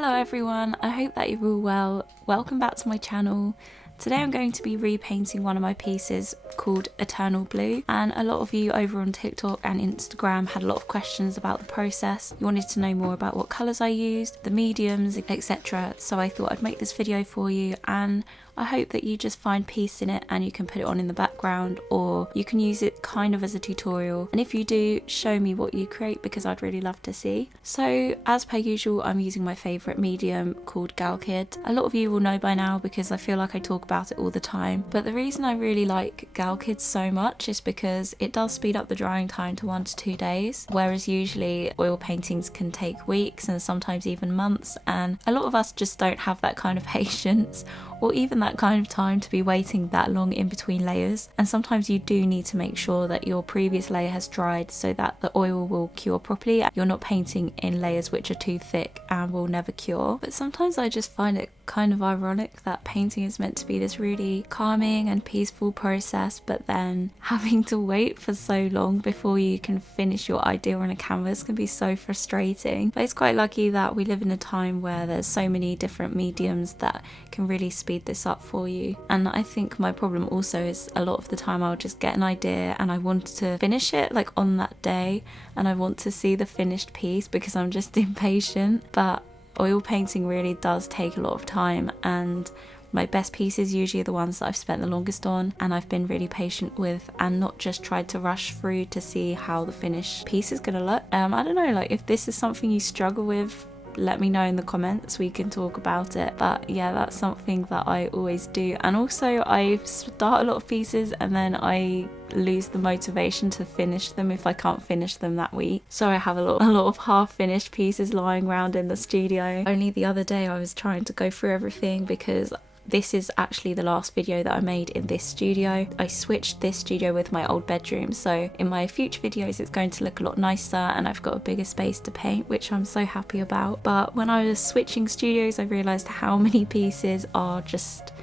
Hello everyone, I hope that you're all well. Welcome back to my channel. Today I'm going to be repainting one of my pieces called Eternal Blue, and a lot of you over on TikTok and Instagram had a lot of questions about the process. You wanted to know more about what colours I used, the mediums, etc. So I thought I'd make this video for you, and I hope that you just find peace in it and you can put it on in the background, or you can use it kind of as a tutorial. And if you do, show me what you create because I'd really love to see. So as per usual, I'm using my favourite medium called Gal Kid. A lot of you will know by now because I feel like I talk about it all the time. But the reason I really like Gal Kid so much is because it does speed up the drying time to 1 to 2 days, whereas usually oil paintings can take weeks and sometimes even months, and a lot of us just don't have that kind of patience or even that kind of time to be waiting that long in between layers. And sometimes you do need to make sure that your previous layer has dried so that the oil will cure properly. You're not painting in layers which are too thick and will never cure. But sometimes I just find it kind of ironic that painting is meant to be this really calming and peaceful process, but then having to wait for so long before you can finish your idea on a canvas can be so frustrating. But it's quite lucky that we live in a time where there's so many different mediums that can really speed this up for you. And I think my problem also is a lot of the time I'll just get an idea and I want to finish it like on that day, and I want to see the finished piece because I'm just impatient. But oil painting really does take a lot of time, and my best pieces usually are the ones that I've spent the longest on and I've been really patient with, and not just tried to rush through to see how the finished piece is gonna look. I don't know, like if this is something you struggle with, let me know in the comments, we can talk about it. But yeah, that's something that I always do. And also I start a lot of pieces and then I lose the motivation to finish them if I can't finish them that week. So I have a lot of half finished pieces lying around in the studio. Only the other day I was trying to go through everything because this is actually the last video that I made in this studio. I switched this studio with my old bedroom, so in my future videos it's going to look a lot nicer and I've got a bigger space to paint, which I'm so happy about. But when I was switching studios I realised how many pieces are just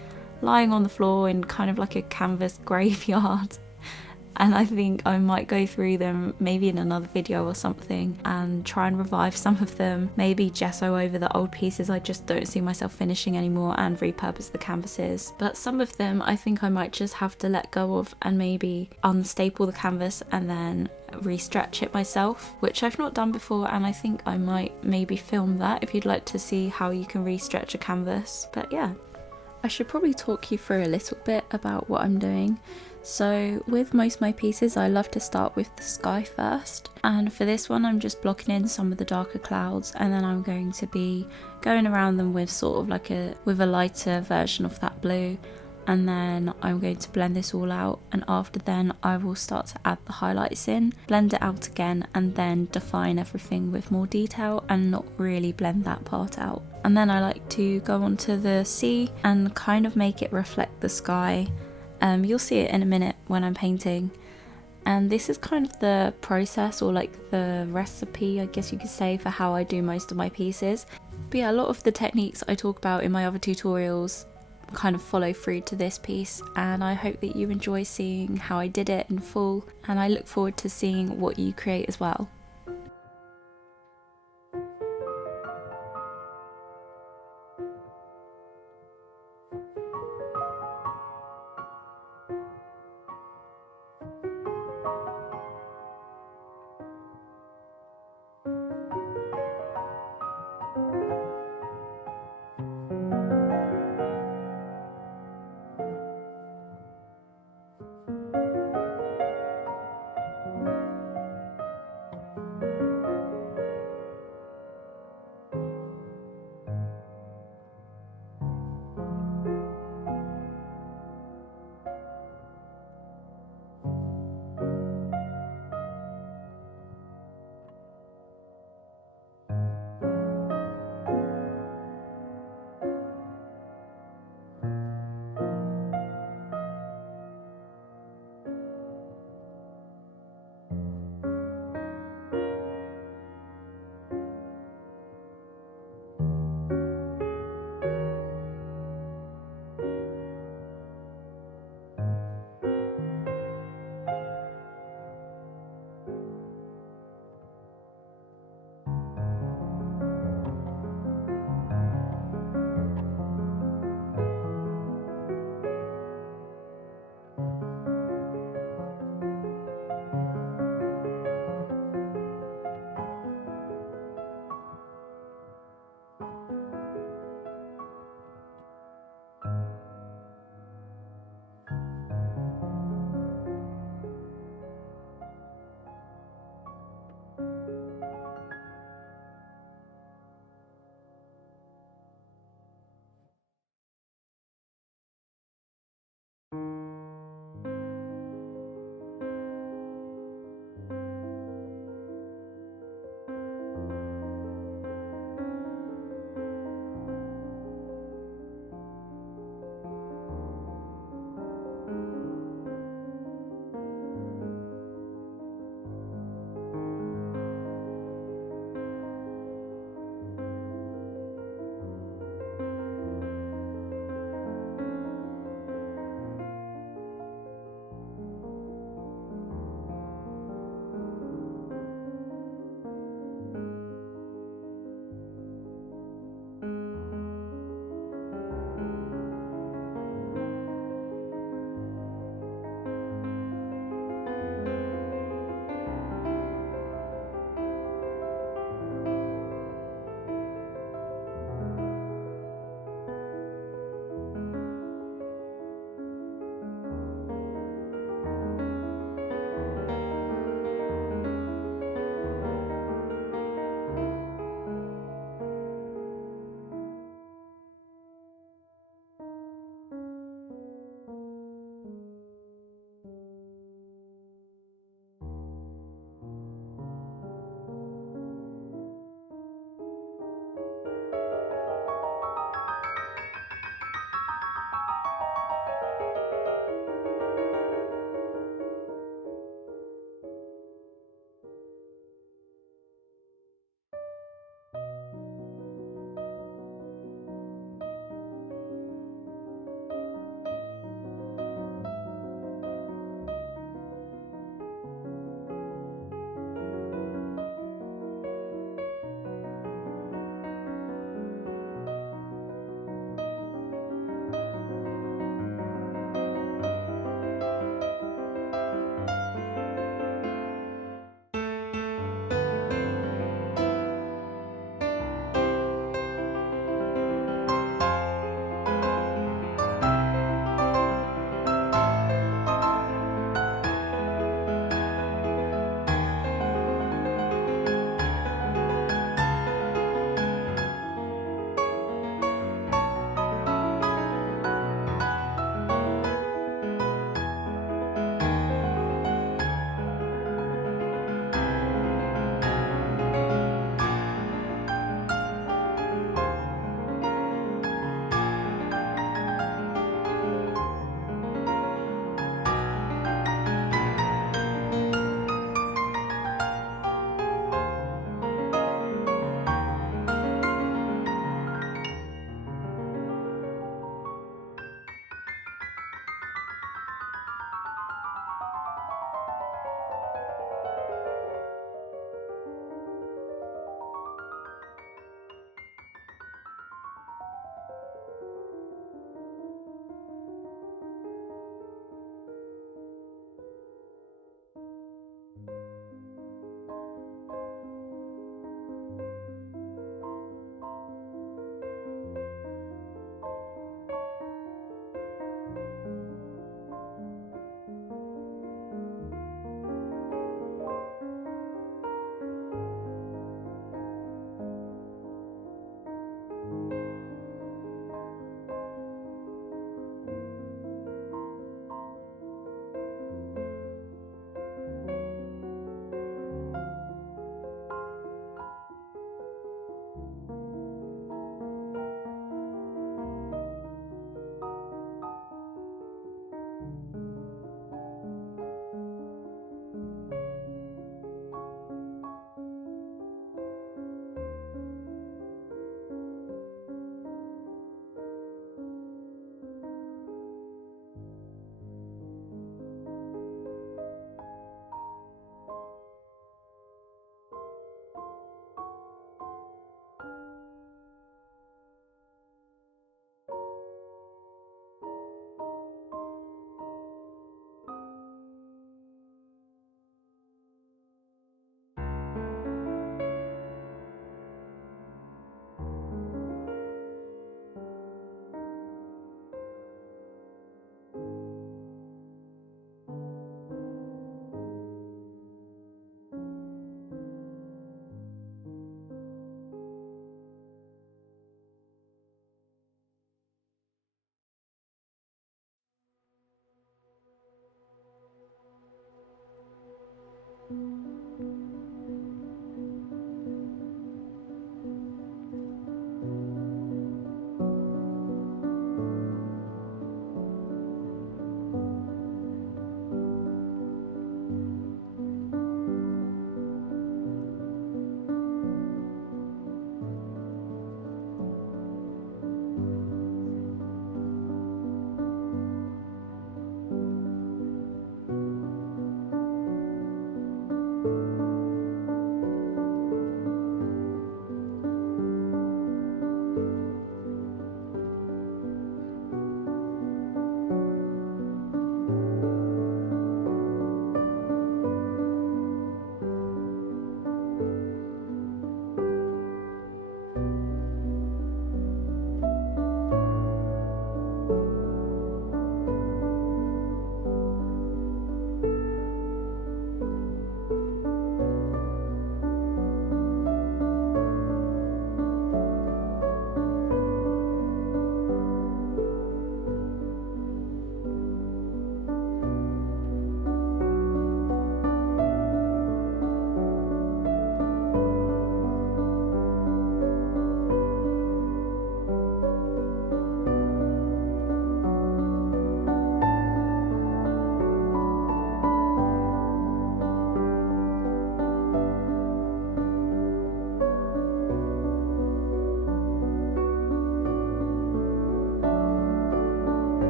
lying on the floor in kind of like a canvas graveyard. And I think I might go through them maybe in another video or something and try and revive some of them, maybe gesso over the old pieces I just don't see myself finishing anymore and repurpose the canvases. But some of them I think I might just have to let go of and maybe unstaple the canvas and then re-stretch it myself, which I've not done before, and I think I might maybe film that if you'd like to see how you can re-stretch a canvas. But yeah, I should probably talk you through a little bit about what I'm doing. So with most of my pieces I love to start with the sky first, and for this one I'm just blocking in some of the darker clouds, and then I'm going to be going around them with sort of like a lighter version of that blue, and then I'm going to blend this all out, and after then I will start to add the highlights in, blend it out again, and then define everything with more detail and not really blend that part out. And then I like to go onto the sea and kind of make it reflect the sky. You'll see it in a minute when I'm painting, and this is kind of the process, or like the recipe I guess you could say, for how I do most of my pieces. But yeah, a lot of the techniques I talk about in my other tutorials kind of follow through to this piece, and I hope that you enjoy seeing how I did it in full, and I look forward to seeing what you create as well.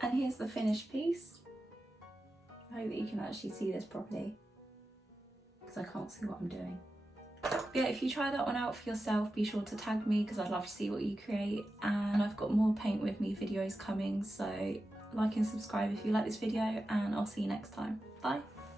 And here's the finished piece. I hope that you can actually see this properly, because I can't see what I'm doing. Yeah, if you try that one out for yourself, be sure to tag me because I'd love to see what you create. And I've got more paint with me videos coming, so like and subscribe if you like this video, and I'll see you next time. Bye.